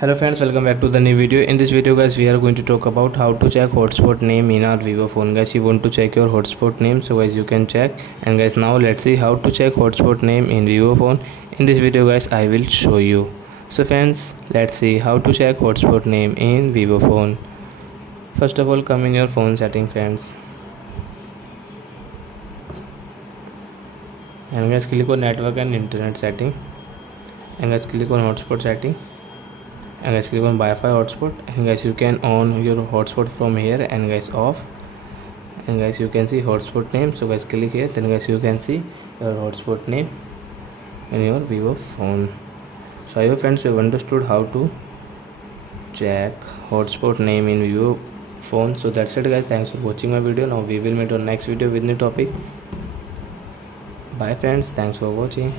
Hello friends, welcome back to the new video. In this video guys, we are going to talk about how to check hotspot name in our Vivo phone. Guys, you want to check your hotspot name, so guys you can check. And guys, now let's see how to check hotspot name in Vivo phone. In this video guys, I will show you. So friends, let's see how to check hotspot name in Vivo phone. First of all, come in your phone setting friends. And guys, click on network and internet setting. And guys, click on hotspot setting. And guys, click on Wi-Fi hotspot, and guys you can on your hotspot from here, and guys off. And guys you can see hotspot name, so guys click here, then guys you can see your hotspot name in your Vivo phone. So I hope friends you have understood how to check hotspot name in Vivo phone. So that's it guys, thanks for watching my video. Now we will meet on next video with new topic. Bye friends, thanks for watching.